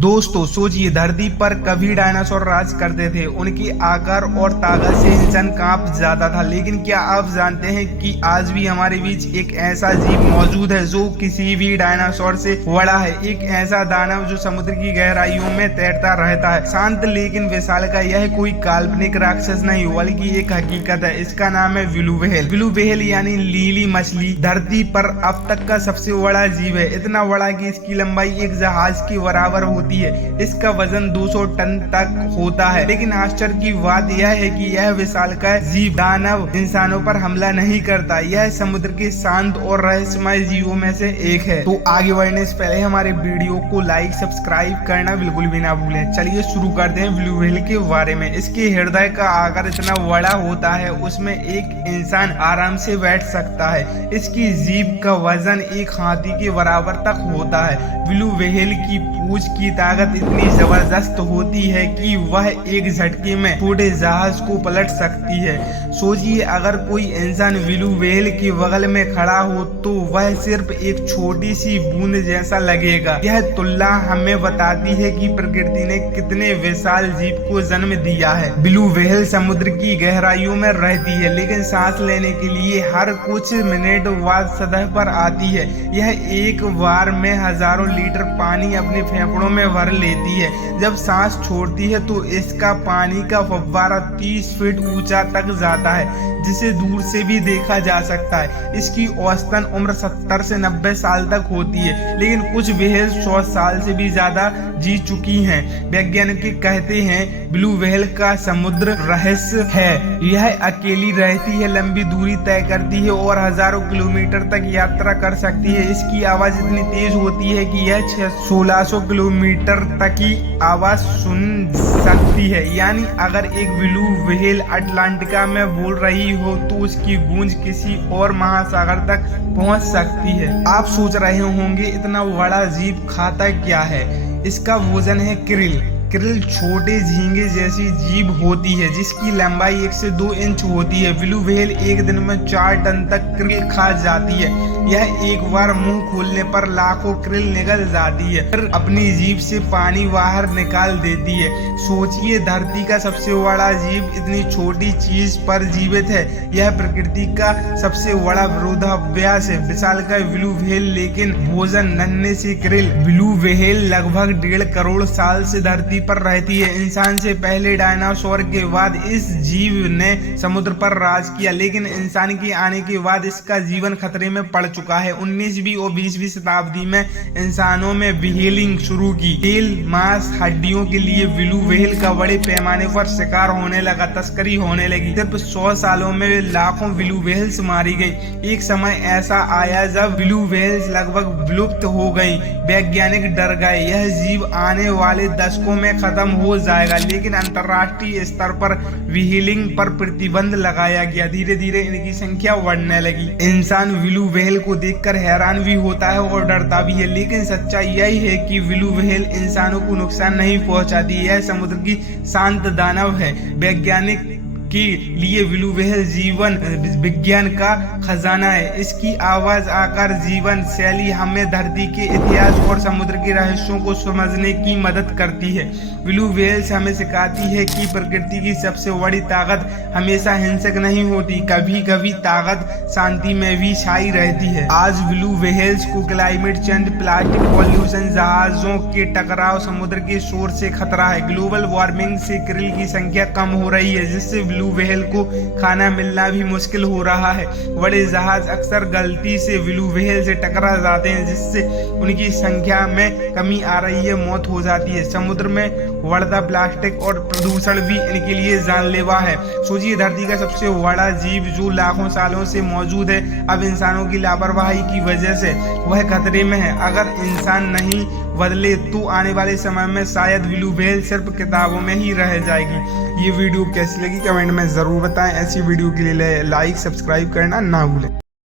दोस्तों सोचिए, धरती पर कभी डायनासोर राज करते थे। उनकी आकार और ताकत से इंसान कांप जाता था। लेकिन क्या आप जानते हैं कि आज भी हमारे बीच एक ऐसा जीव मौजूद है जो किसी भी डायनासोर से बड़ा है। एक ऐसा दानव जो समुद्र की गहराइयों में तैरता रहता है, शांत लेकिन विशालकाय। यह कोई काल्पनिक राक्षस नहीं बल्कि एक हकीकत है। इसका नाम है ब्लू व्हेल। ब्लू व्हेल यानी नीली मछली धरती पर अब तक का सबसे बड़ा जीव है। इतना बड़ा कि इसकी लंबाई एक जहाज के बराबर होती है। इसका वजन 200 टन तक होता है। लेकिन आश्चर्य की बात यह है कि यह विशालकाय जीव दानव इंसानों पर हमला नहीं करता। यह समुद्र के शांत और रहस्यमय जीवों में से एक है। तो आगे बढ़ने से पहले हमारे वीडियो को लाइक सब्सक्राइब करना बिल्कुल भी ना भूलें। चलिए शुरू करते हैं ब्लू व्हेल के बारे में। इसके हृदय का आकार इतना बड़ा होता है, उसमें एक इंसान आराम से बैठ सकता है। इसकी जीभ का वजन एक हाथी के बराबर तक होता है। ब्लू व्हेल की पूंछ की ताकत इतनी जबरदस्त होती है कि वह एक झटके में छोटे जहाज को पलट सकती है। सोचिए, अगर कोई इंसान ब्लू व्हेल के बगल में खड़ा हो तो वह सिर्फ एक छोटी सी बूंद जैसा लगेगा। यह तुलना हमें बताती है कि प्रकृति ने कितने विशाल जीव को जन्म दिया है। ब्लू व्हेल समुद्र की गहराइयों में रहती है, लेकिन सांस लेने के लिए हर कुछ मिनट बाद सतह पर आती है। यह एक बार में हजारों लीटर पानी अपने फेफड़ों में भर लेती है। जब सांस छोड़ती है तो इसका पानी का फव्वारा 30 फीट ऊंचा तक जाता है, जिसे दूर से भी देखा जा सकता है। इसकी औसतन उम्र 70 से 90 साल तक होती है, लेकिन कुछ व्हेल 100 साल से भी ज्यादा जी चुकी हैं। वैज्ञानिक कहते हैं ब्लू व्हेल का समुद्र रहस्य है। यह अकेली रहती है, लंबी दूरी तय करती है और हजारों किलोमीटर तक यात्रा कर सकती है। इसकी आवाज इतनी तेज होती है कि यह 1600 किलोमीटर तक की आवाज सुन सकती है। यानी अगर एक ब्लू व्हेल अटलांटिका में बोल रही हो तो उसकी गूंज किसी और महासागर तक पहुंच सकती है। आप सोच रहे होंगे इतना बड़ा जीव खाता क्या है। इसका भोजन है krill। krill छोटे झींगे जैसी जीव होती है जिसकी लंबाई 1 से 2 इंच होती है। ब्लू व्हेल एक दिन में 4 टन तक krill खा जाती है। यह एक बार मुंह खोलने पर लाखों krill निकल जाती है, फिर अपनी जीभ से पानी बाहर निकाल देती है। सोचिए, धरती का सबसे बड़ा जीव इतनी छोटी चीज पर जीवित है। यह प्रकृति का सबसे बड़ा विरोधाभास है। विशालकाय ब्लू व्हेल लेकिन भोजन नन्हे से krill। ब्लू व्हेल लगभग 1.5 करोड़ साल से धरती पर रहती है। इंसान से पहले डायनासोर के बाद इस जीव ने समुद्र पर राज किया, लेकिन इंसान के आने के बाद इसका जीवन खतरे में पड़ चुका है। 19वीं और 20वीं शताब्दी में इंसानों में व्हेलिंग शुरू की। तेल, मांस, हड्डियों के लिए ब्लू व्हेल का बड़े पैमाने पर शिकार होने लगा, तस्करी होने लगी। सिर्फ 100 सालों में लाखों ब्लू व्हेल्स मारी गई। एक समय ऐसा आया जब ब्लू व्हेल्स लगभग विलुप्त हो गई। वैज्ञानिक डर गए, यह जीव आने वाले दशकों में खत्म हो जाएगा। लेकिन अंतरराष्ट्रीय स्तर पर व्हेलिंग पर प्रतिबंध लगाया गया। धीरे धीरे इनकी संख्या बढ़ने लगी। इंसान ब्लू व्हेल को देखकर हैरान भी होता है और डरता भी है, लेकिन सच्चाई यही है कि ब्लू व्हेल इंसानों को नुकसान नहीं पहुंचाती। यह समुद्र की शांत दानव है। वैज्ञानिक के लिए ब्लू व्हेल जीवन विज्ञान का खजाना है। इसकी आवाज, आकार, जीवन शैली हमें धरती के इतिहास और समुद्र के रहस्यों को समझने की मदद करती है। ब्लू व्हेल्स हमें सिखाती है कि प्रकृति की सबसे बड़ी ताकत हमेशा हिंसक नहीं होती। कभी कभी ताकत शांति में भी छाई रहती है। आज ब्लू व्हेल्स को क्लाइमेट चेंज, प्लास्टिक पॉल्यूशन, जहाजों के टकराव, समुद्र के शोर से खतरा है। ग्लोबल वार्मिंग से krill की संख्या कम हो रही है, जिससे ब्लू व्हेल को खाना मिलना भी मुश्किल हो रहा है। बड़े जहाज अक्सर गलती से ब्लू व्हेल से टकरा जाते हैं, जिससे उनकी संख्या में कमी आ रही है, मौत हो जाती है। समुद्र में बढ़ता प्लास्टिक और प्रदूषण भी इनके लिए जानलेवा है। सोचिए, धरती का सबसे बड़ा जीव जो लाखों सालों से मौजूद है, अब इंसानों की लापरवाही की वजह से वह खतरे में है। अगर इंसान नहीं बदले तो आने वाले समय में शायद ब्लू व्हेल सिर्फ किताबों में ही रह जाएगी। ये वीडियो कैसी लगी कमेंट में जरूर बताएं। ऐसी वीडियो के लिए लाइक सब्सक्राइब करना ना भूलें।